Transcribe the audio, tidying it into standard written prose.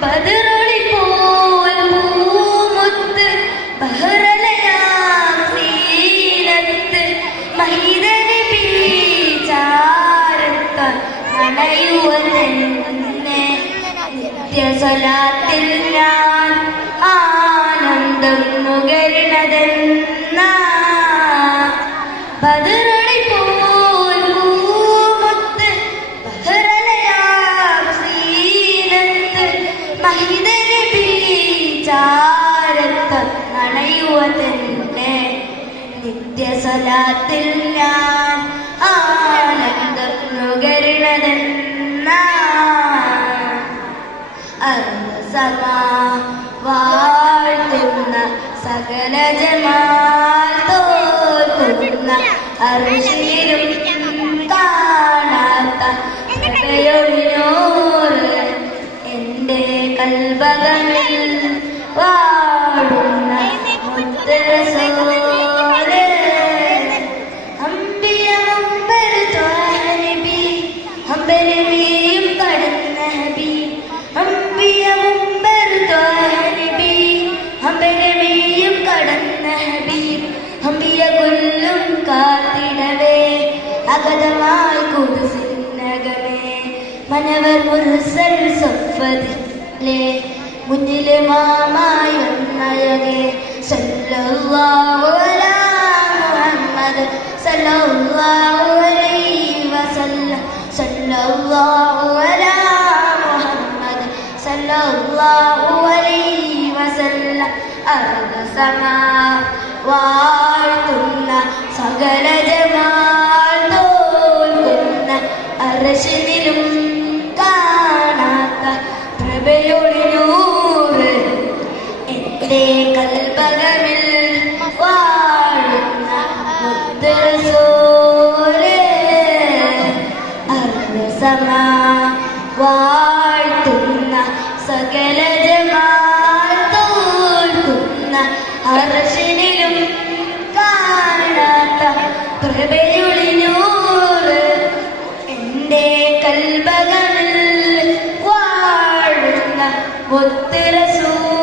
ബദറൊളി പോൽ പൂമുത്ത് ബഹറലയാം സീനത്ത് മഹിതനി ബീചാരത്ത് നനയുവതെന്നെ നിത്യസലാത്തിൽ ഞാൻ ആനന്ദം നുകരുന്നതെന്ന ബദറൊളി പോൽ പൂമുത്ത് ബഹറലയാം സീനത്ത് മഹിതനി ബീചാരത്ത് നനയുവതെന്നെ നിത്യസലാത്തിൽ ഞാൻ ആനന്ദം നുകരുന്നതെന്ന അർവസമാ വാഴ്ത്തുന്ന സകല ജമാൽ തോൽക്കുന്ന അർശിലും കാണാത്ത കൃപയൊഴിനോറ് എൻ്റെ കൽബകമിൽ വാഴുന്ന മുത്തറസോലെ അമ്പിയ മുമ്പർ ത്വാനബി അമ്പരമേയും കടന്ന ഹബീബ് അമ്പിയ മുമ്പർ ത്വാനബി അമ്പരമേയും കടന്ന ഹബീബ് അമ്പിയ കൊല്ലും കാത്തിടവേ അഗതമായി കുടുസിനകമേ മനവർ മുർസൽ സഫദിലെ മുന്നിലെ മാമായി വന്നഴകെ സല്ലല്ലാഹു അലാ മുഹമ്മദ് സല്ലല്ലാഹു അലൈഹി വസല്ലം സല്ലല്ലാഹു അലാ മുഹമ്മദ് സല്ലല്ലാഹു അലൈഹി വസല്ലം അർദസമാ വാഴ്ത്തുന്ന സകല ജമാൽ തോൽക്കുന്ന അർശിനിലും കാണാത്ത പ്രഭയൊഴിനൂറ് എൻ്റെ കൽബകമിൽ വാഴുന്ന മുത്തറസൂലേ അർദസമാ വാഴ്ത്തുന്ന സകല ജമാൽ തോൽക്കുന്ന അർശിനിലും കാണാത്ത പ്രഭയൊഴിനൂറ് എൻ്റെ കൽബകമിൽ വാഴുന്ന മുത്തറസൂലേ